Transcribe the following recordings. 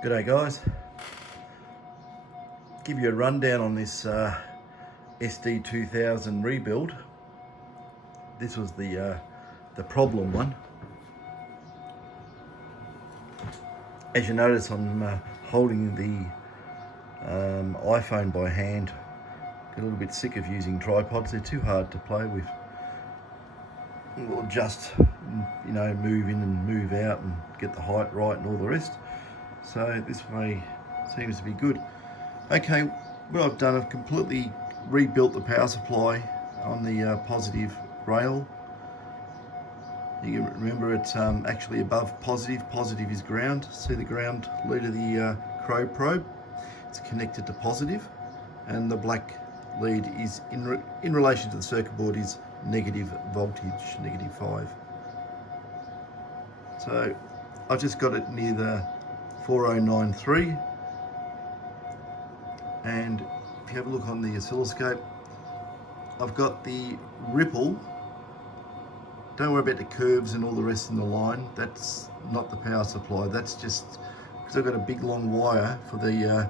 G'day guys, give you a rundown on this SD2000 rebuild. This was the problem one. As you notice, I'm holding the iPhone by hand. Get a little bit sick of using tripods, they're too hard to play with. Or just, move in and move out and get the height right and all the rest. So this way seems to be good. Okay, what I've done, I've completely rebuilt the power supply on the positive rail. You can remember it's actually above positive. Positive is ground. See the ground lead of the crow probe? It's connected to positive, and the black lead is in relation to the circuit board is negative voltage, -5. So I just got it near the 4093, and if you have a look on the oscilloscope, I've got the ripple. Don't worry about the curves and all the rest in the line. That's not the power supply. That's just because I've got a big long wire for the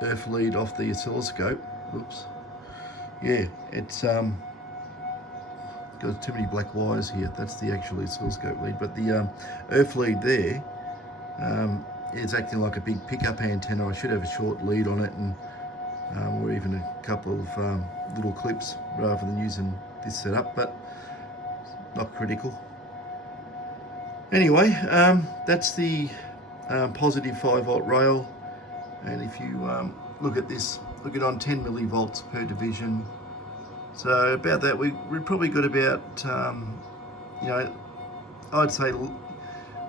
earth lead off the oscilloscope. Oops. Yeah, it's got too many black wires here. That's the actual oscilloscope lead, but the earth lead there is acting like a big pickup antenna. I should have a short lead on it, and or even a couple of little clips rather than using this setup, but not critical. Anyway, that's the positive 5-volt rail, and if you look at this, look at on 10 millivolts per division. So about that, we've probably got about, I'd say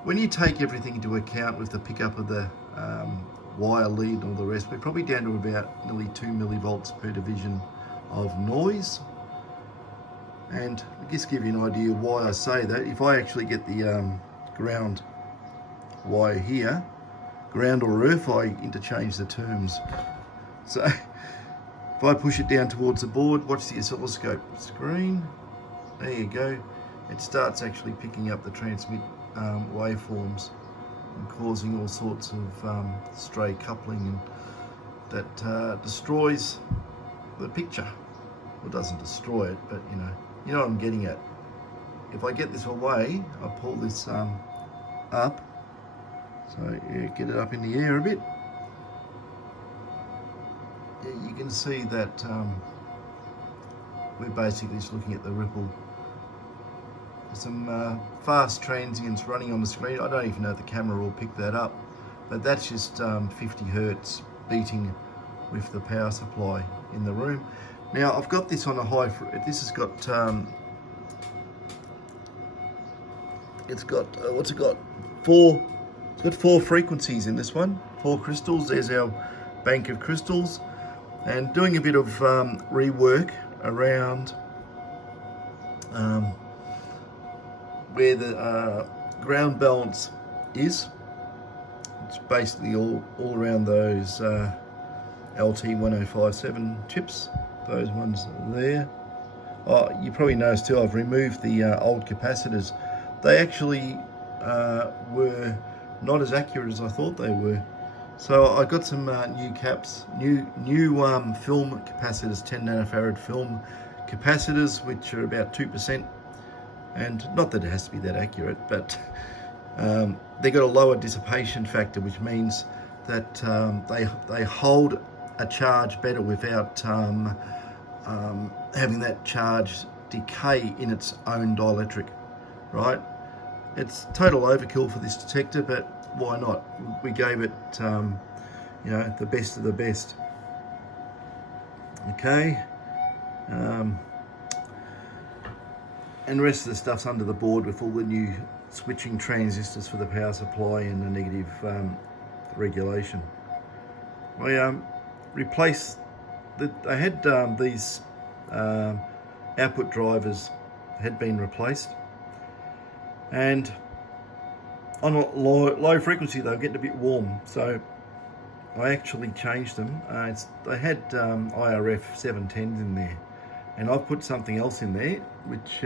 when you take everything into account with the pickup of the wire lead and all the rest, we're probably down to about nearly 2 millivolts per division of noise. And I guess give you an idea why I say that. If I actually get the ground wire here, ground or earth, I interchange the terms. So if I push it down towards the board, watch the oscilloscope screen, there you go. It starts actually picking up the transmit waveforms and causing all sorts of stray coupling, and that destroys the picture. Well, it doesn't destroy it, but you know what I'm getting at. If I get this away, I pull this up, so yeah, get it up in the air a bit. Yeah, you can see that we're basically just looking at the ripple. Some fast transients running on the screen. I don't even know if the camera will pick that up, but that's just 50 hertz beating with the power supply in the room. Now I've got this on a high. This has got it's got what's it got? It's got 4 frequencies in this one. 4 crystals. There's our bank of crystals, and doing a bit of rework around where the ground balance is. It's basically all around those LT1057 chips, those ones there. Oh, you probably noticed too, I've removed the old capacitors. They actually were not as accurate as I thought they were. So I got some new caps, new film capacitors, 10 nanofarad film capacitors, which are about 2%. And not that it has to be that accurate, but they got a lower dissipation factor, which means that they hold a charge better without having that charge decay in its own dielectric, right? It's total overkill for this detector, but why not? We gave it, the best of the best. Okay. And the rest of the stuff's under the board with all the new switching transistors for the power supply and the negative regulation. I replaced I had these output drivers had been replaced, and on a low frequency they were getting a bit warm, so I actually changed them. They had IRF 710s in there, and I've put something else in there, which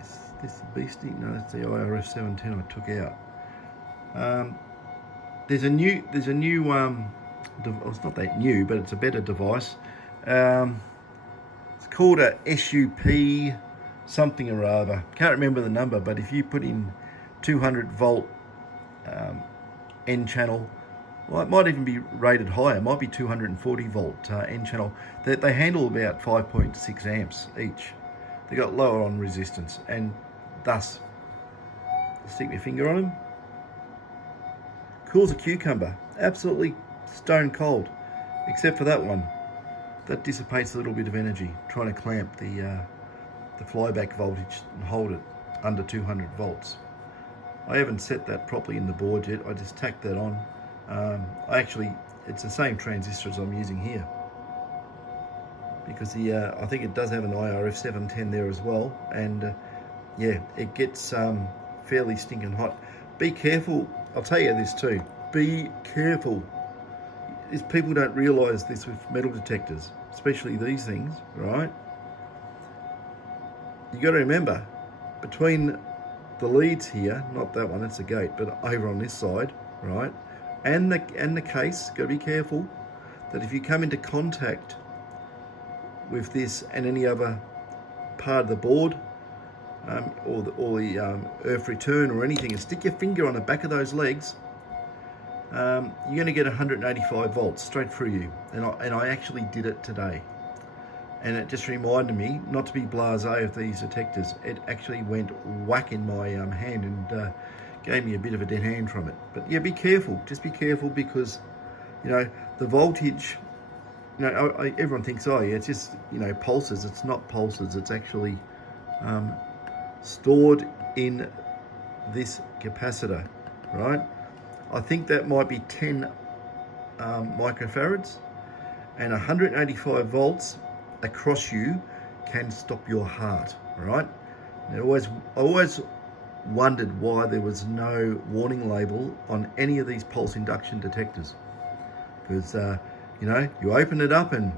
is this the beastie? No, it's the IRF 710 I took out. There's a new it's not that new, but it's a better device. It's called a SUP something or other. Can't remember the number, but if you put in 200 volt N channel, well, it might even be rated higher. It might be 240 volt N channel. They handle about 5.6 amps each. They got lower on resistance, and thus, stick your finger on them. Cools a cucumber. Absolutely stone cold, except for that one. That dissipates a little bit of energy, trying to clamp the flyback voltage and hold it under 200 volts. I haven't set that properly in the board yet. I just tacked that on. It's the same transistor as I'm using here, because I think it does have an IRF 710 there as well, and yeah, it gets fairly stinking hot. Be careful. I'll tell you this too. Be careful. People don't realise this with metal detectors, especially these things, right? You got to remember, between the leads here, not that one, it's a gate, but over on this side, right, and the case, got to be careful that if you come into contact with this and any other part of the board, or the earth return or anything, and stick your finger on the back of those legs, you're going to get 185 volts straight through you. And I actually did it today, and it just reminded me not to be blasé of these detectors. It actually went whack in my hand and gave me a bit of a dead hand from it. But yeah, be careful. Just be careful, because the voltage. Everyone thinks, oh yeah, it's just pulses. It's not pulses. It's actually stored in this capacitor, right? I think that might be 10 microfarads, and 185 volts across you can stop your heart, right? I always wondered why there was no warning label on any of these pulse induction detectors, because you open it up and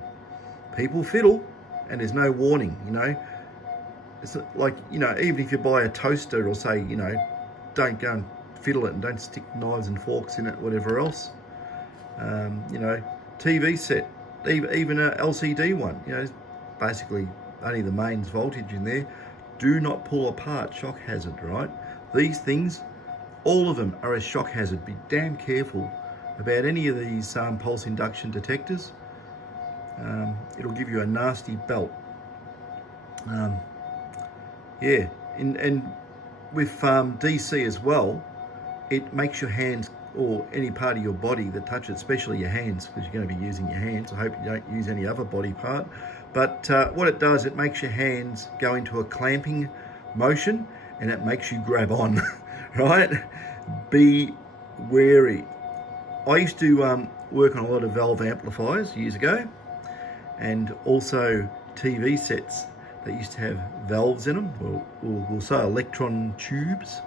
people fiddle, and there's no warning. It's like, even if you buy a toaster, or say, don't go and fiddle it and don't stick knives and forks in it, whatever else. TV set, even a LCD one, basically only the mains voltage in there. Do not pull apart, shock hazard, right? These things, all of them are a shock hazard. Be damn careful about any of these pulse induction detectors. It'll give you a nasty belt. Yeah, and with DC as well, it makes your hands, or any part of your body that touches, especially your hands, because you're going to be using your hands. I hope you don't use any other body part. But what it does, it makes your hands go into a clamping motion, and it makes you grab on, right? Be wary. I used to work on a lot of valve amplifiers years ago, and also TV sets that used to have valves in them, or we'll say electron tubes.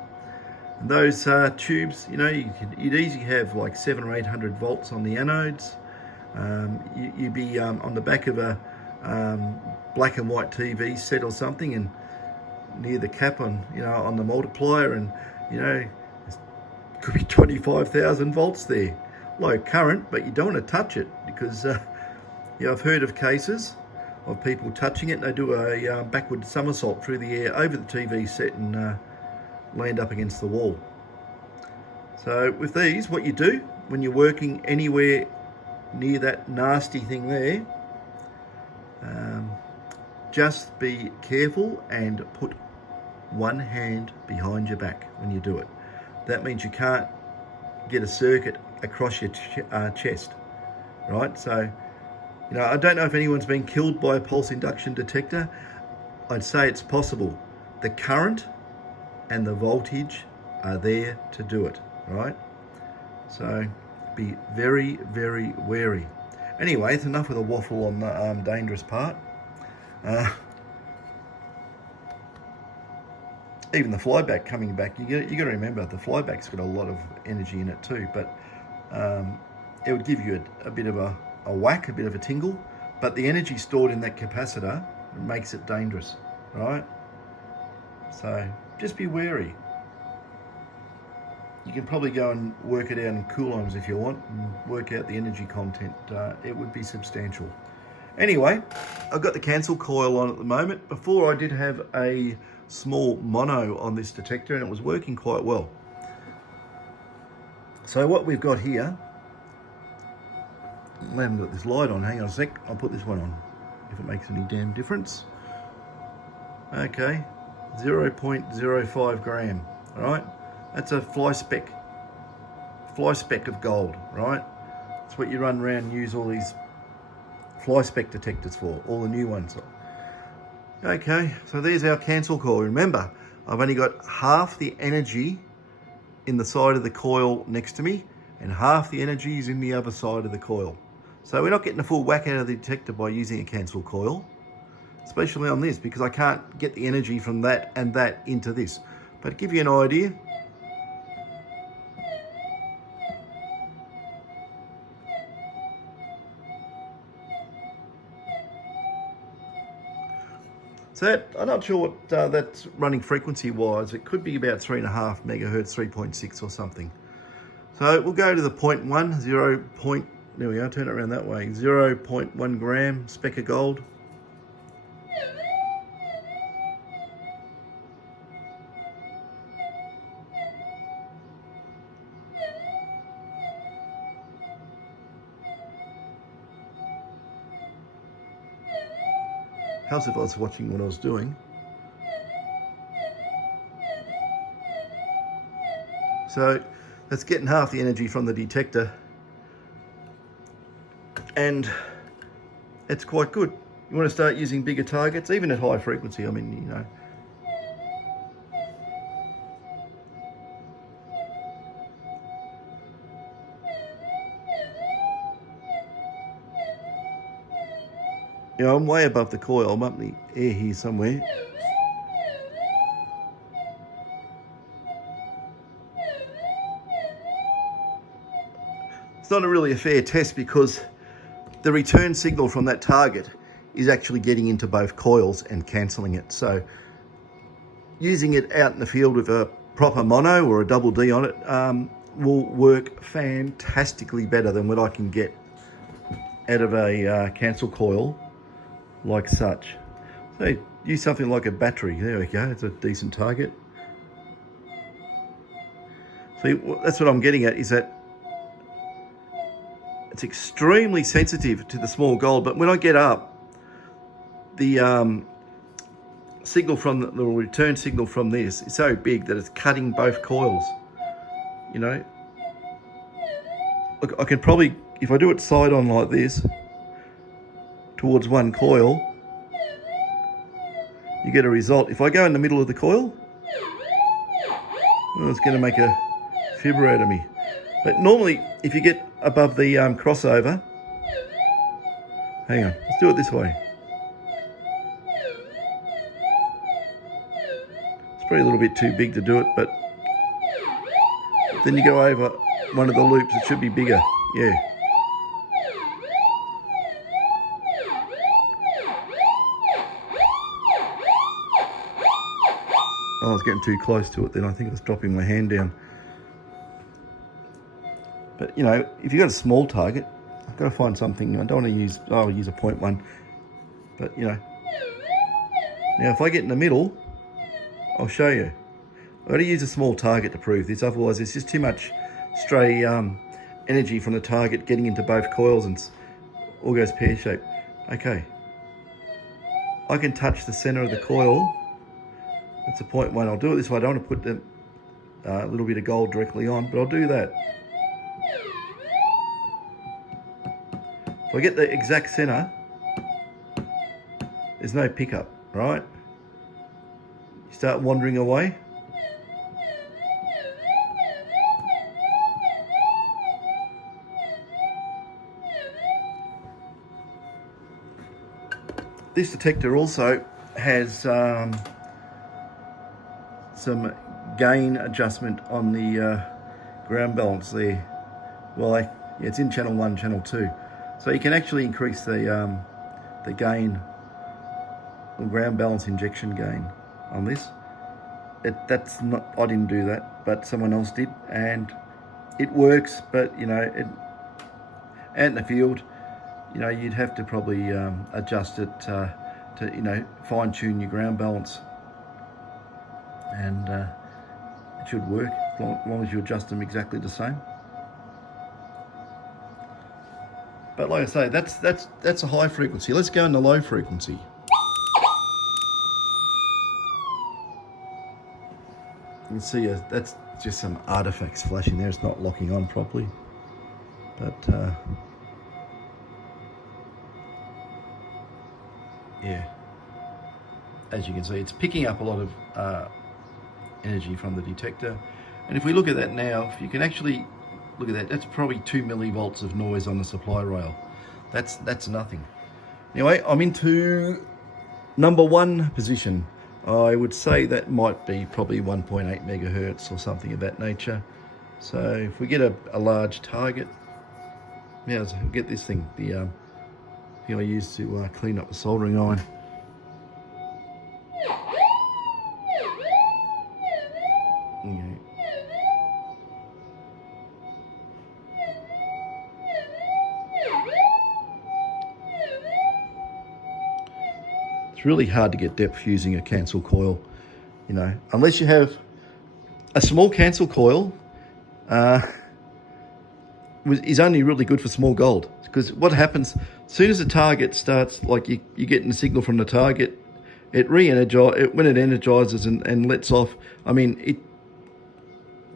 And those tubes, you'd easily have like 700 or 800 volts on the anodes. You'd be on the back of a black and white TV set or something, and near the cap on the multiplier, and it could be 25,000 volts there, low current, but you don't want to touch it, because I've heard of cases of people touching it, and they do a backward somersault through the air over the TV set and land up against the wall. So with these, what you do when you're working anywhere near that nasty thing there, just be careful and put one hand behind your back when you do it. That means you can't get a circuit across your chest, right? So, I don't know if anyone's been killed by a pulse induction detector. I'd say it's possible. The current and the voltage are there to do it, right? So be very, very wary. Anyway, it's enough with a waffle on the dangerous part. Even the flyback coming back, you got to remember the flyback's got a lot of energy in it too, but it would give you a bit of a whack, a bit of a tingle, but the energy stored in that capacitor makes it dangerous, right? So just be wary. You can probably go and work it out in coulombs if you want, and work out the energy content. It would be substantial. Anyway, I've got the cancel coil on at the moment. Before I did have a small mono on this detector and it was working quite well. So what we've got here, I haven't got this light on, hang on a sec, I'll put this one on if it makes any damn difference. Okay, 0.05 gram, all right? That's a fly speck of gold, right? That's what you run around and use all these fly speck detectors for, all the new ones. Okay, so there's our cancel coil. Remember, I've only got half the energy in the side of the coil next to me and half the energy is in the other side of the coil. So we're not getting a full whack out of the detector by using a cancel coil, especially on this, because I can't get the energy from that and that into this. But to give you an idea, so that, I'm not sure what that's running frequency wise. It could be about 3.5 megahertz, 3.6 or something. So we'll go to the 0.1, 0. There we go, turn it around that way. 0.1 gram speck of gold. Helps if I was watching what I was doing. So that's getting half the energy from the detector, and it's quite good. You want to start using bigger targets, even at high frequency. I mean, you know. You know, I'm way above the coil. I'm up in the air here somewhere. It's not really a fair test because the return signal from that target is actually getting into both coils and cancelling it. So using it out in the field with a proper mono or a double D on it will work fantastically better than what I can get out of a cancel coil like such. So use something like a battery. There we go, it's a decent target. See, that's what I'm getting at, is that it's extremely sensitive to the small gold, but when I get up, the signal from the return signal from this is so big that it's cutting both coils. You know, look, I can probably, if I do it side on like this towards one coil, you get a result. If I go in the middle of the coil, well, it's going to make a fibber out of me. But normally, if you get above the crossover, hang on, let's do it this way. It's probably a little bit too big to do it, but then you go over one of the loops, it should be bigger, yeah. Oh, I was getting too close to it then. I think I was dropping my hand down. But, you know, if you've got a small target, I've got to find something. I don't want to use, I'll use a 0.1. But, you know. Now, if I get in the middle, I'll show you. I've got to use a small target to prove this. Otherwise, there's just too much stray energy from the target getting into both coils and all goes pear-shaped. Okay. I can touch the center of the coil. That's a 0.1. I'll do it this way. I don't want to put the little bit of gold directly on, but I'll do that. If I get the exact center, there's no pickup, right? You start wandering away. This detector also has some gain adjustment on the ground balance there. Well, yeah, it's in channel 1, channel 2. So you can actually increase the gain, or ground balance injection gain on this. That's not, I didn't do that, but someone else did, and it works. But you know, out in the field, you know, you'd have to probably adjust it to, you know, fine tune your ground balance, and it should work as long as you adjust them exactly the same. But like I say, that's a high frequency. Let's go into low frequency. You can see that's just some artifacts flashing there. It's not locking on properly, but yeah, as you can see, it's picking up a lot of energy from the detector. And if we look at that now, if you can actually look at that, that's probably 2 millivolts of noise on the supply rail. That's nothing. Anyway, I'm into number 1 position. I would say that might be probably 1.8 megahertz or something of that nature. So if we get a large target, now so we'll get this thing, the thing I use to clean up the soldering iron. It's really hard to get depth using a cancel coil, you know, unless you have a small cancel coil. Is only really good for small gold, because what happens as soon as the target starts, like you're getting a signal from the target, it when it energizes and lets off. I mean, it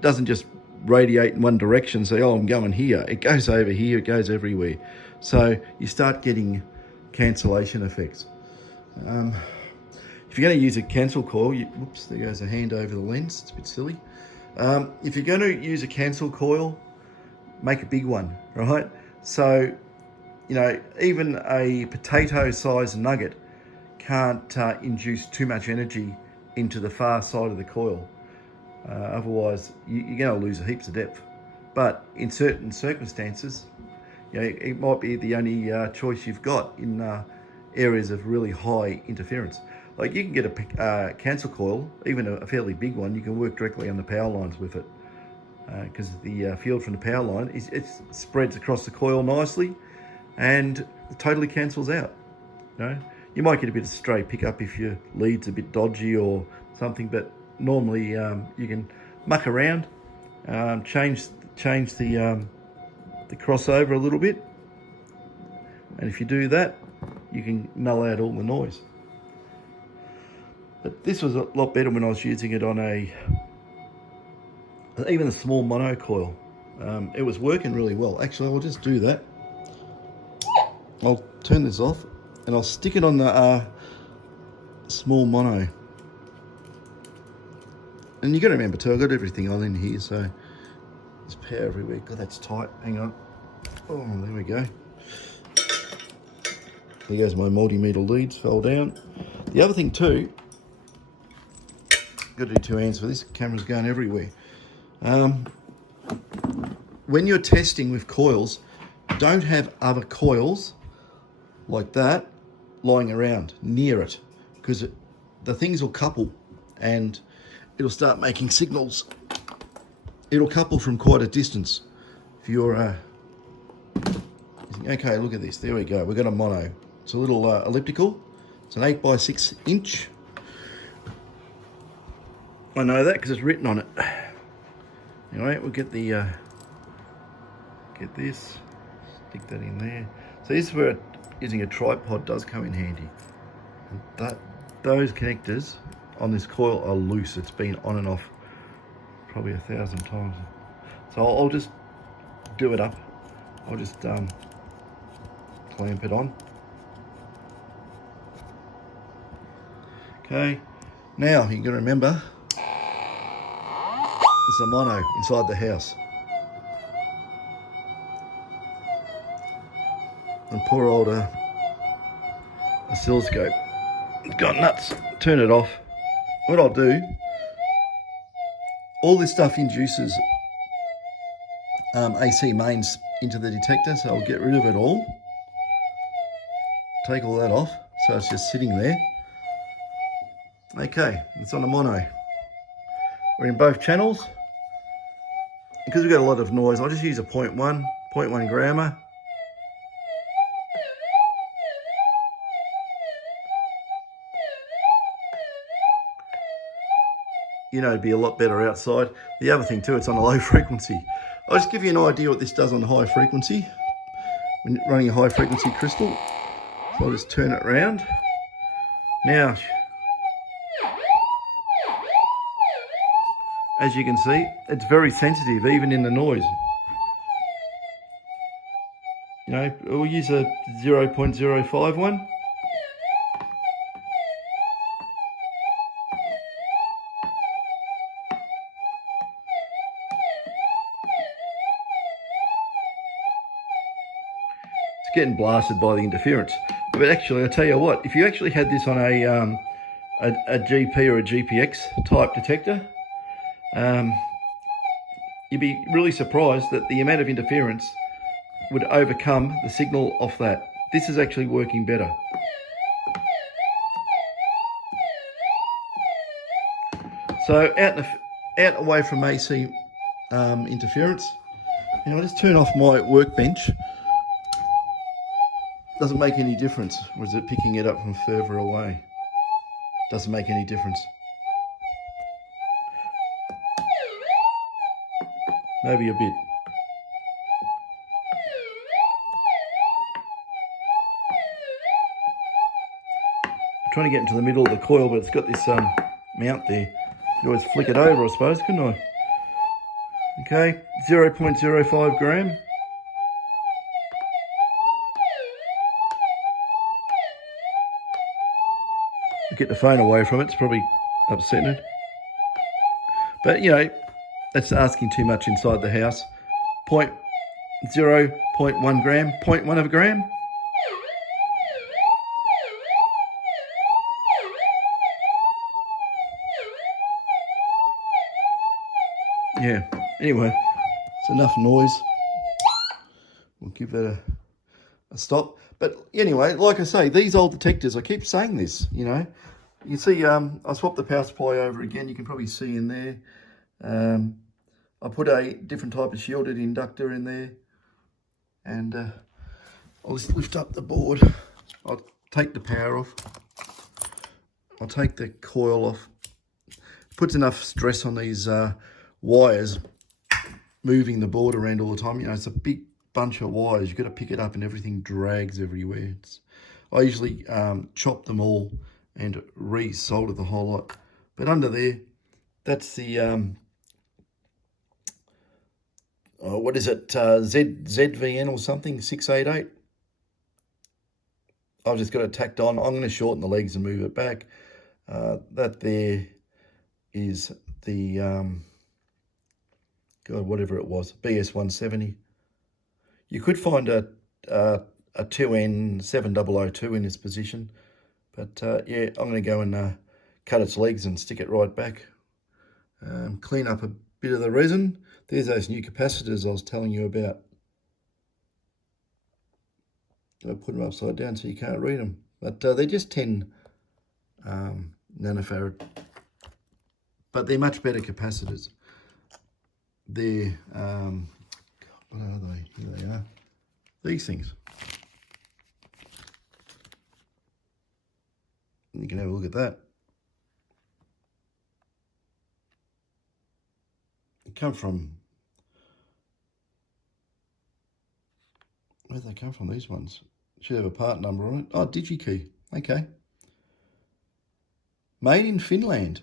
doesn't just radiate in one direction, say, oh, I'm going here. It goes over here, it goes everywhere. So you start getting cancellation effects. If you're going to use a cancel coil, whoops, there goes a hand over the lens. It's a bit silly. If you're going to use a cancel coil, make a big one, right? So, you know, even a potato-sized nugget can't induce too much energy into the far side of the coil. Otherwise, you're going to lose heaps of depth. But in certain circumstances, you know, it might be the only choice you've got in areas of really high interference. Like you can get a cancel coil, even a fairly big one, you can work directly on the power lines with it, because the field from the power line it spreads across the coil nicely and it totally cancels out. You know, you might get a bit of stray pickup if your lead's a bit dodgy or something, but normally you can muck around, change the crossover a little bit, and if you do that, you can null out all the noise. But this was a lot better when I was using it on even a small mono coil. It was working really well. Actually, I'll just do that. I'll turn this off and I'll stick it on the small mono. And you got to remember too, I've got everything on in here, so there's power everywhere. God, that's tight. Hang on. Oh, there we go. There goes my multimeter leads, fell down. The other thing too, got to do 2 hands for this, camera's going everywhere. When you're testing with coils, don't have other coils like that lying around near it, because the things will couple and it'll start making signals. It'll couple from quite a distance. If you're, okay, look at this, there we go, we've got a mono. It's a little elliptical. It's an 8x6 inch. I know that because it's written on it. Anyway, we'll get the get this, stick that in there. So this is where using a tripod does come in handy. And those connectors on this coil are loose. It's been on and off probably 1,000 times. So I'll just do it up. I'll just clamp it on. Okay, now you've got to remember, there's a mono inside the house. And poor old oscilloscope, it's gone nuts. Turn it off. What I'll do, all this stuff induces AC mains into the detector, so I'll get rid of it all. Take all that off, so it's just sitting there. Okay, it's on a mono. We're in both channels. Because we've got a lot of noise, I'll just use a 0.1 grammer. You know, it'd be a lot better outside. The other thing too, it's on a low frequency. I'll just give you an idea what this does on high frequency. When running a high frequency crystal. So I'll just turn it around. Now, as you can see, it's very sensitive, even in the noise. You know, we'll use a 0.05 one. It's getting blasted by the interference. But actually, I tell you what, if you actually had this on a GP or a GPX type detector, you'd be really surprised that the amount of interference would overcome the signal off that. This is actually working better. So out away from AC interference, and I'll just turn off my workbench. Doesn't make any difference. Or is it picking it up from further away? Doesn't make any difference. Maybe a bit. I'm trying to get into the middle of the coil, but it's got this mount there. You always flick it over, I suppose, couldn't I? Okay, 0.05 gram. Get the phone away from it, it's probably upsetting it. But you know, that's asking too much inside the house. 0.1 gram, 0.1 of a gram. Yeah, anyway, it's enough noise. We'll give that a stop. But anyway, like I say, these old detectors, I keep saying this, you know. You can see I swapped the power supply over again. You can probably see in there. I put a different type of shielded inductor in there. And I'll just lift up the board. I'll take the power off. I'll take the coil off. Puts enough stress on these wires moving the board around all the time. You know, it's a big bunch of wires. You've got to pick it up and everything drags everywhere. I usually chop them all and re-solder the whole lot. But under there, that's the, what is it, ZVN or something, 688. I've just got it tacked on. I'm going to shorten the legs and move it back. That there is the, God, whatever it was, BS170. You could find a 2N7002 in this position. But yeah, I'm going to go and cut its legs and stick it right back. Clean up a bit of the resin. There's those new capacitors I was telling you about. I'll put them upside down so you can't read them. But they're just 10 nanofarad. But they're much better capacitors. They're, what are they? Here they are. These things. You can have a look at that. They come from, where do they come from, these ones? Should have a part number on it. Oh, DigiKey, okay. Made in Finland.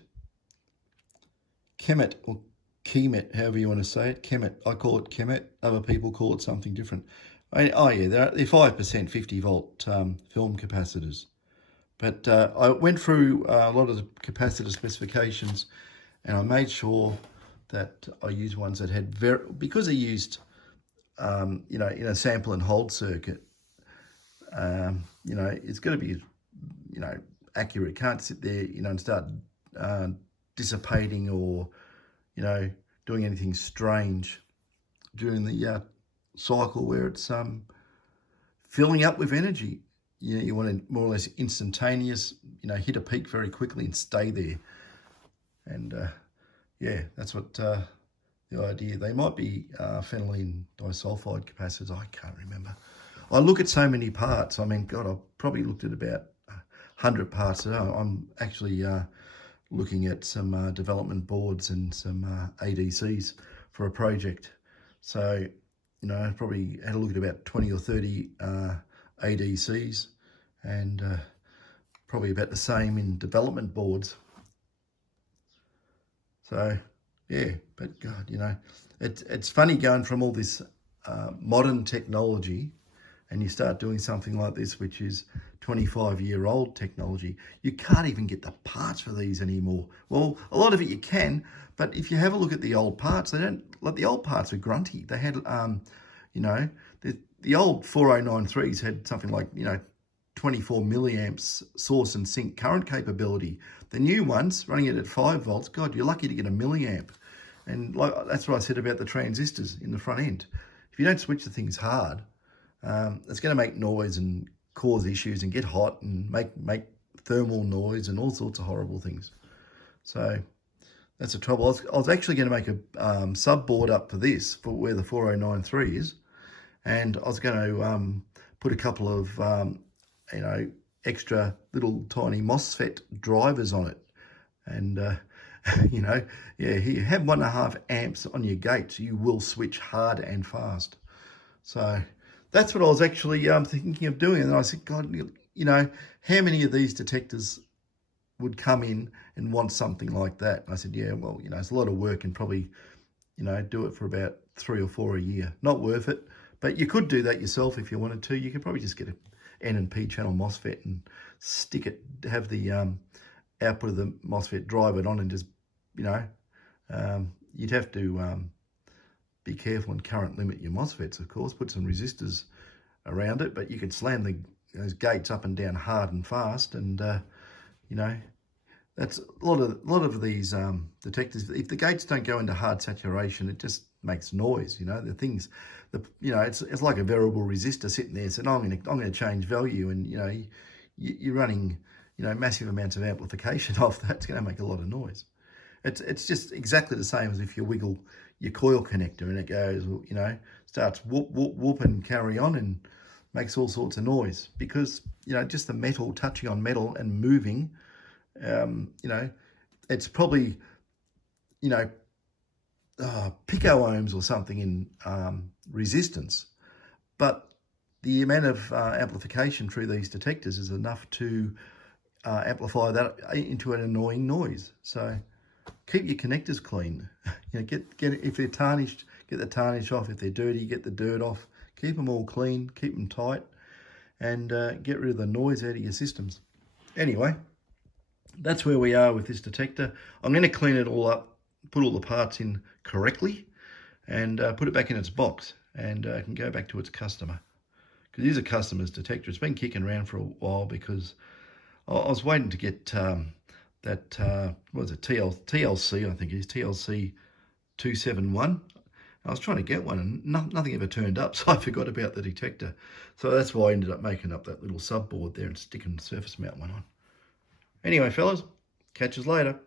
Kemet, or Kemet, however you want to say it. Kemet, I call it Kemet. Other people call it something different. Oh yeah, they're 5% 50 volt film capacitors. But I went through a lot of the capacitor specifications and I made sure that I used ones that had because they used, you know, in a sample and hold circuit, you know, it's got to be, you know, accurate. Can't sit there, you know, and start dissipating or, you know, doing anything strange during the cycle where it's filling up with energy. You know, you want it more or less instantaneous, you know, hit a peak very quickly and stay there. And, yeah, that's what the idea. They might be phenylene disulfide capacitors. I can't remember. I look at so many parts. I mean, God, I've probably looked at about 100 parts. I'm actually looking at some development boards and some ADCs for a project. So, you know, I probably had a look at about 20 or 30 ADCs, and probably about the same in development boards. So, yeah, but God, you know, it's funny going from all this modern technology, and you start doing something like this, which is 25-year-old technology. You can't even get the parts for these anymore. Well, a lot of it you can, but if you have a look at the old parts, they don't, like the old parts were grunty. They had, you know, the old 4093s had something like, you know, 24 milliamps source and sink current capability. The new ones running it at 5 volts, God, you're lucky to get a milliamp. And like that's what I said about the transistors in the front end. If you don't switch the things hard, it's going to make noise and cause issues and get hot and make thermal noise and all sorts of horrible things. So that's the trouble. I was actually going to make a sub board up for this, for where the 4093 is, and I was going to put a couple of you know, extra little tiny MOSFET drivers on it, and you know, yeah, you have 1.5 amps on your gates, you will switch hard and fast. So that's what I was actually thinking of doing. And I said, God, you know, how many of these detectors would come in and want something like that? And I said, yeah, well, you know, it's a lot of work, and probably, you know, do it for about 3 or 4 a year. Not worth it, but you could do that yourself if you wanted to. You could probably just get a N and P channel MOSFET and stick it, have the output of the MOSFET, drive it on, and just, you know, you'd have to be careful and current limit your MOSFETs, of course, put some resistors around it, but you could slam those gates up and down hard and fast, and you know, that's a lot of these detectors. If the gates don't go into hard saturation, it just makes noise. You know, you know, it's like a variable resistor sitting there saying, I'm going to change value, and you know, you're running, you know, massive amounts of amplification off that. It's going to make a lot of noise. It's just exactly the same as if you wiggle your coil connector and it goes, you know, starts whoop, whoop, whoop and carry on and makes all sorts of noise, because, you know, just the metal touching on metal and moving, you know, it's probably, you know, pico-ohms or something in resistance, but the amount of amplification through these detectors is enough to amplify that into an annoying noise. So keep your connectors clean. You know, get if they're tarnished, get the tarnish off. If they're dirty, get the dirt off. Keep them all clean, keep them tight, and get rid of the noise out of your systems. Anyway, that's where we are with this detector. I'm going to clean it all up, put all the parts in correctly, and put it back in its box, and can go back to its customer. Because it is a customer's detector. It's been kicking around for a while because I was waiting to get that, what was it, TLC, I think it is, TLC 271. I was trying to get one, and nothing ever turned up, so I forgot about the detector. So that's why I ended up making up that little sub board there and sticking the surface mount one on. Anyway, fellas, catch us later.